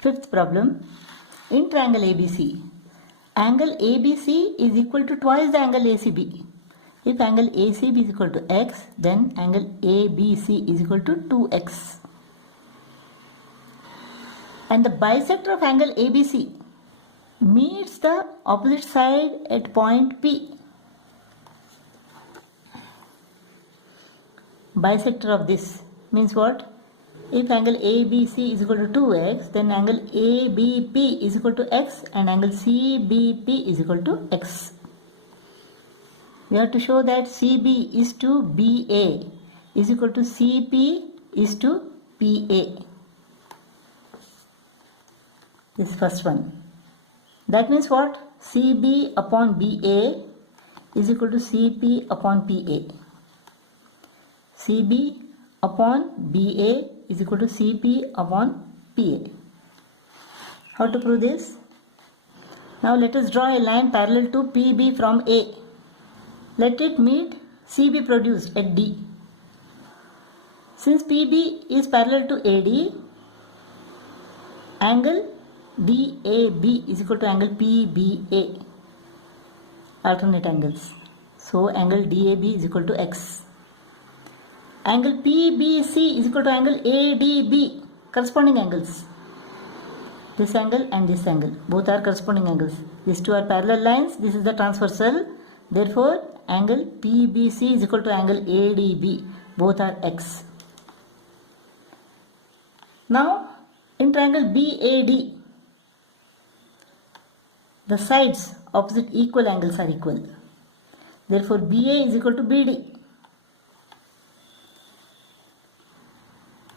Fifth problem. In triangle ABC, angle ABC is equal to twice the angle ACB. If angle ACB is equal to x, then angle ABC is equal to 2x. And the bisector of angle ABC meets the opposite side at point P. Bisector of this means what? If angle ABC is equal to 2x, then angle ABP is equal to x and angle CBP is equal to x. We have to show that CB is to BA is equal to CP is to PA. This first one. That means what? CB upon BA is equal to CP upon PA. CB upon BA is equal to CP upon PA. How to prove this? Now let us draw a line parallel to PB from A. Let it meet CB produced at D. Since PB is parallel to AD, angle DAB is equal to angle PBA. Alternate angles. So angle DAB is equal to x. Angle PBC is equal to angle ADB, corresponding angles. This angle and this angle, both are corresponding angles. These two are parallel lines, this is the transversal. Therefore, angle PBC is equal to angle ADB, both are x. Now, in triangle BAD, the sides opposite equal angles are equal. Therefore, BA is equal to BD.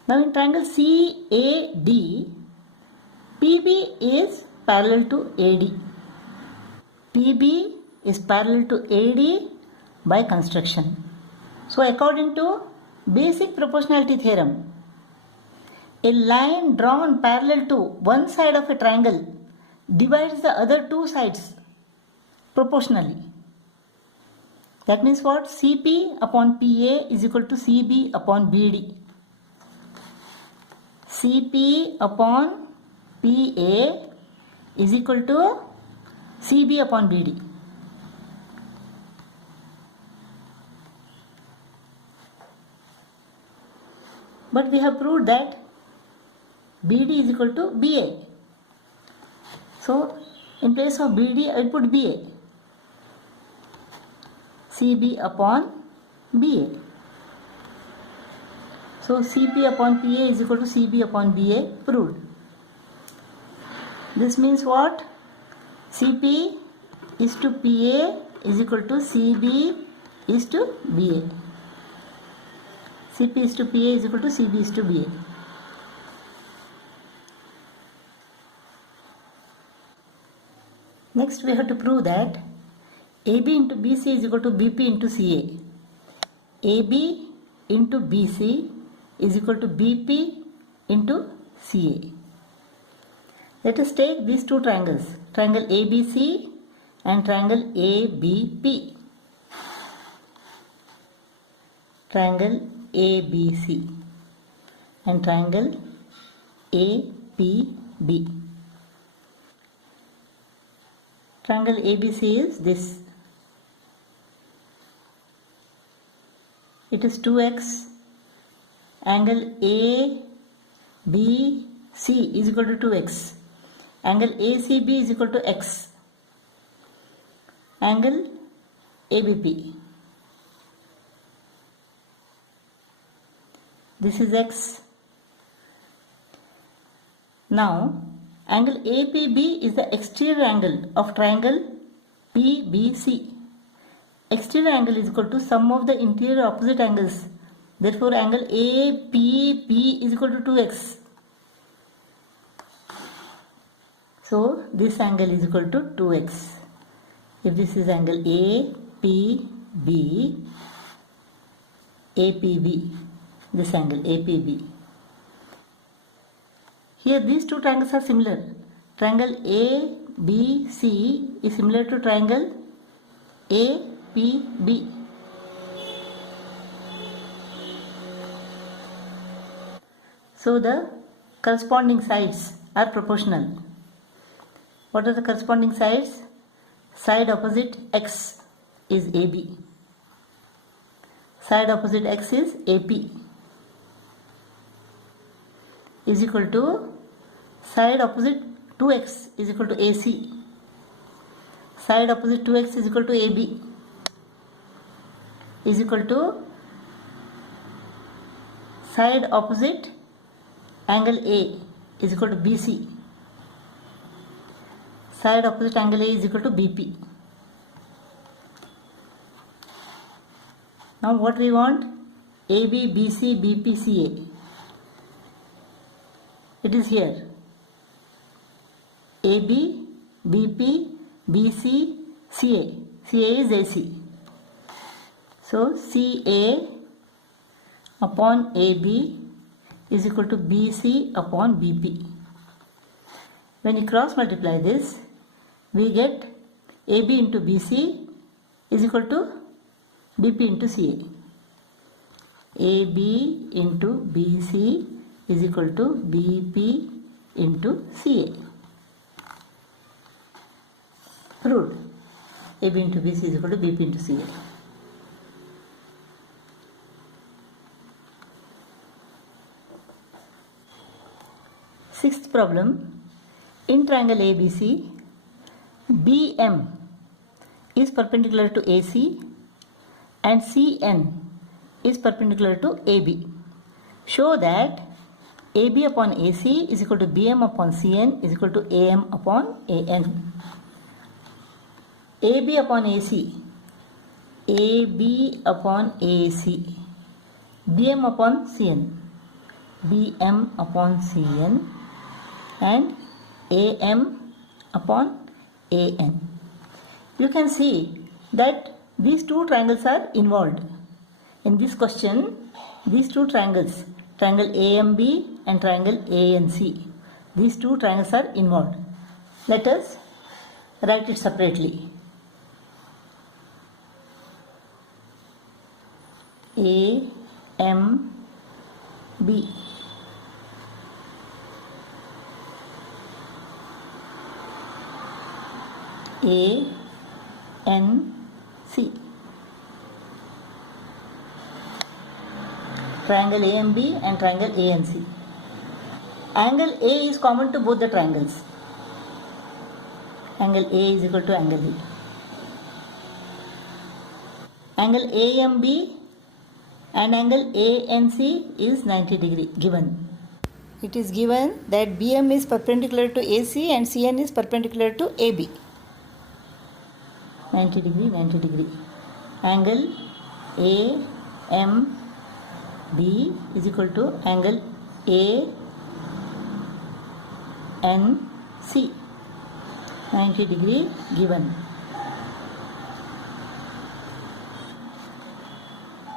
Now in triangle CAD, PB is parallel to AD. PB is parallel to AD by construction. So according to basic proportionality theorem, a line drawn parallel to one side of a triangle divides the other two sides proportionally. That means what? CP upon PA is equal to CB upon BD. CP upon PA is equal to CB upon BD. But we have proved that BD is equal to BA. So, in place of BD, I will put BA. CB upon BA. So, CP upon PA is equal to CB upon BA, proved. This means what? CP is to PA is equal to CB is to BA. CP is to PA is equal to CB is to BA. Next, we have to prove that AB into BC is equal to BP into CA. AB into BC is equal to BP into CA. Let us take these two triangles, triangle ABC and triangle ABP. Triangle ABC and triangle APB. Triangle ABC is this. It is 2x. Angle ABC is equal to 2x. Angle ACB is equal to x. Angle ABP. This is x. Now, angle APB is the exterior angle of triangle PBC. Exterior angle is equal to sum of the interior opposite angles. Therefore, angle APP is equal to 2x. So, this angle is equal to 2x. If this is angle APB, this angle APB. Here these two triangles are similar. Triangle ABC is similar to triangle APB. So the corresponding sides are proportional. What are the corresponding sides? Side opposite x is AB. Side opposite x is AP. Is equal to side opposite 2x is equal to AC. Side opposite 2x is equal to AB. Is equal to side opposite angle A is equal to BC. Side opposite angle A is equal to BP. Now what we want? AB, BC, BP, CA. It is here. AB, BP, BC, CA. CA is AC. So CA upon AB is equal to BC upon BP. When you cross multiply this, we get AB into BC is equal to BP into CA. AB into BC is equal to BP into CA. Proved. AB into BC is equal to BP into CA. Sixth problem. In triangle ABC, BM is perpendicular to AC and CN is perpendicular to AB. Show that AB upon AC is equal to BM upon CN is equal to AM upon AN. AB upon AC, AB upon AC, BM upon CN, BM upon CN and AM upon AN. You can see that these two triangles are involved. In this question, these two triangles, triangle AMB and triangle ANC, these two triangles are involved. Let us write it separately. AMB, ANC. Triangle AMB and triangle ANC. Angle A is common to both the triangles. Angle A is equal to angle B. Angle AMB and angle ANC is 90 degree given. It is given that BM is perpendicular to AC and CN is perpendicular to AB. 90 degree, 90 degree. Angle AMB is equal to angle ANC. 90 degree given.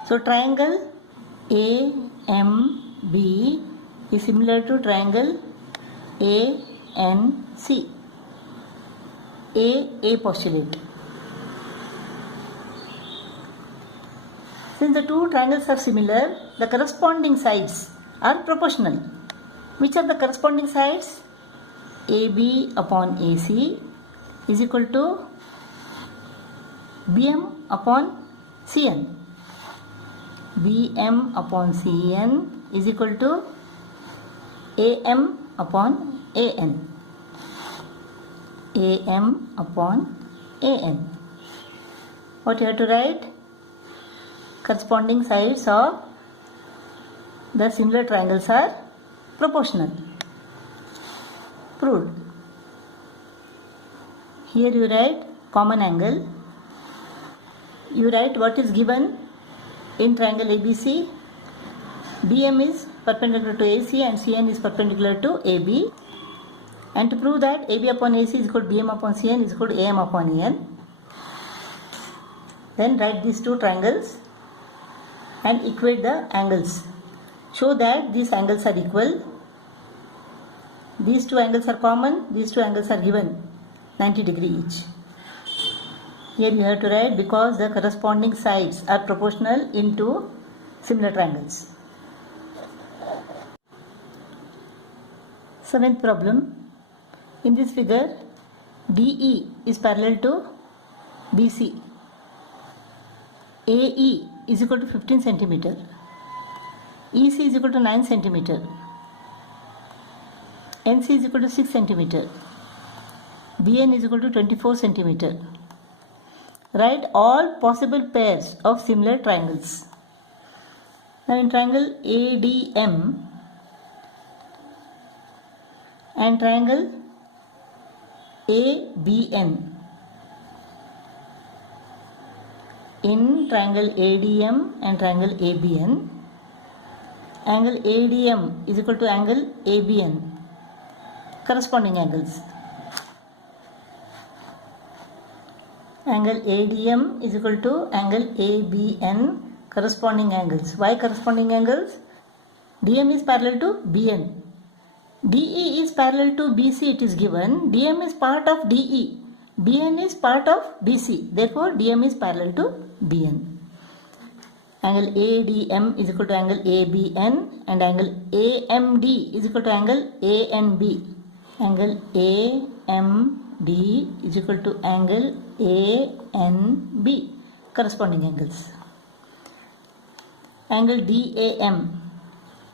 So triangle AMB is similar to triangle ANC. A postulate. Since the two triangles are similar, the corresponding sides are proportional. Which are the corresponding sides? AB upon AC is equal to BM upon CN. BM upon CN is equal to AM upon AN. AM upon AN. What you have to write? Corresponding sides of the similar triangles are proportional. Proved. Here you write common angle. You write what is given in triangle ABC. BM is perpendicular to AC and CN is perpendicular to AB. And to prove that AB upon AC is equal to BM upon CN is equal to AM upon AN. Then write these two triangles and equate the angles. Show that these angles are equal. These two angles are common. These two angles are given 90 degree each. Here you have to write because the corresponding sides are proportional into similar triangles. Seventh problem. In this figure, DE is parallel to BC. AE is equal to 15 centimeter. EC is equal to 9 centimeter. NC is equal to 6 centimeter. BN is equal to 24 centimeter. Write all possible pairs of similar triangles. Now in triangle ADM and triangle ABN. In triangle ADM and triangle ABN, angle ADM is equal to angle ABN. Corresponding angles. Angle ADM is equal to angle ABN. Corresponding angles. Why corresponding angles? DM is parallel to BN. DE is parallel to BC, it is given. DM is part of DE. BN is part of BC. Therefore, DM is parallel to BN. Angle ADM is equal to angle ABN and angle AMD is equal to angle ANB. Angle AMD is equal to angle ANB. Corresponding angles. Angle DAM.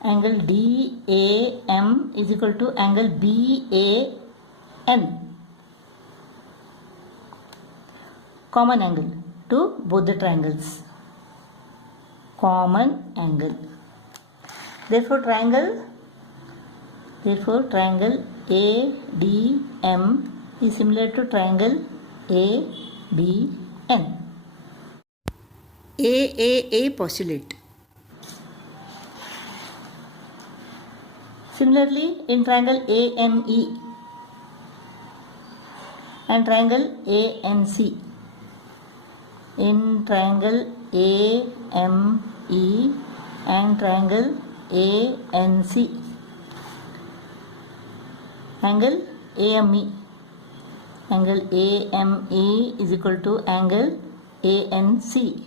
Angle DAM is equal to angle BAN. Common angle to both the triangles. Common angle. Therefore triangle ADM is similar to triangle ABN. AAA postulate. Similarly, in triangle AME and triangle ANC, in triangle AME and triangle ANC, angle AME is equal to angle ANC.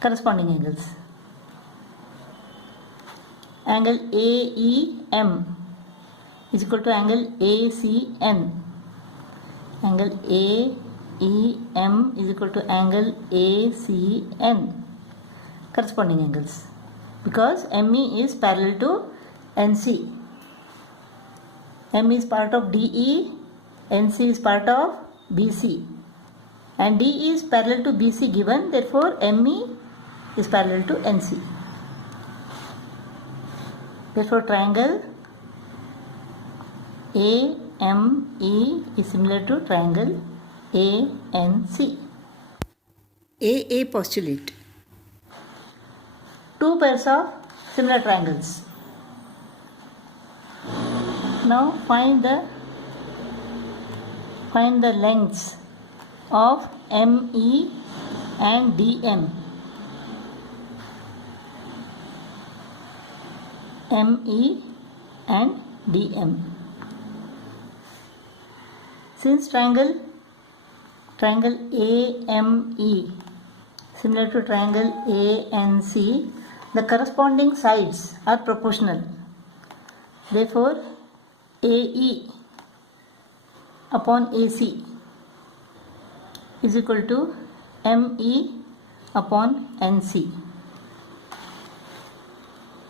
Corresponding angles. Angle AEM is equal to angle ACN. Angle AEM is equal to angle ACN. Corresponding angles. Because ME is parallel to NC. M is part of DE, NC is part of BC. And DE is parallel to BC given, therefore ME is parallel to NC. Therefore, triangle AME is similar to triangle ANC. AA postulate. Two pairs of similar triangles. Now find the lengths of ME and DM. ME and DM. Since triangle AME similar to triangle ANC, the corresponding sides are proportional. Therefore, AE upon AC is equal to ME upon NC.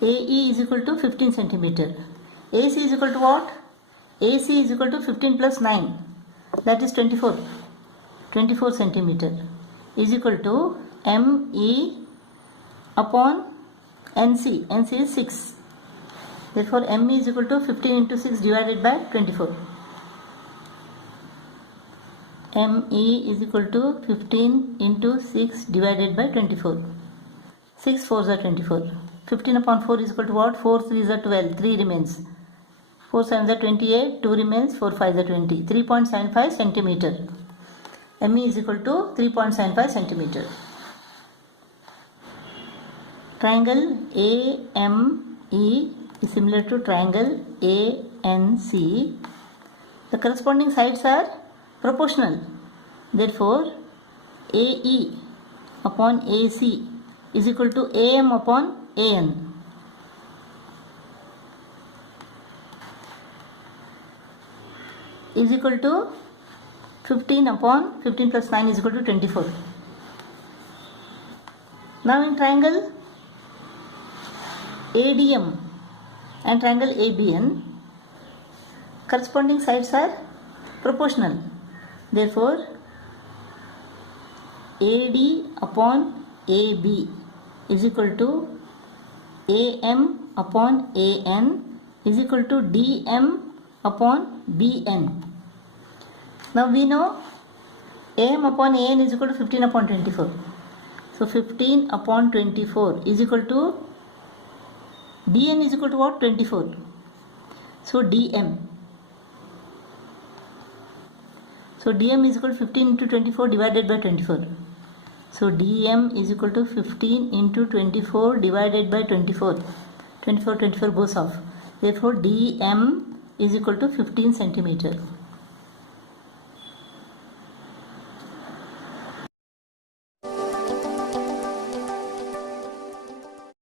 AE is equal to 15 centimeter. AC is equal to what? AC is equal to 15 plus 9. That is 24. 24 centimeter is equal to ME upon NC. NC is 6. Therefore, ME is equal to 15 into 6 divided by 24. ME is equal to 15 into 6 divided by 24. 6 4s are 24. 15 upon 4 is equal to what? 4 3s are 12. 3 remains. 4 7s are 28. 2 remains. 4 5s are 20. 3.75 centimeter. ME is equal to 3.75 centimeter. Triangle AME is similar to triangle ANC. The corresponding sides are proportional. Therefore, AE upon AC is equal to AM upon AN. is equal to 15 upon 15 plus 9 is equal to 24. Now in triangle ADM and triangle ABN, corresponding sides are proportional. Therefore, AD upon AB is equal to AM upon AN is equal to DM upon BN. Now we know AM upon AN is equal to 15 upon 24. So 15 upon 24 is equal to DN is equal to what? 24. So DM. So DM is equal to 15 into 24 divided by 24. So DM is equal to 15 into 24 divided by 24. 24 goes off. Therefore DM is equal to 15 centimeter.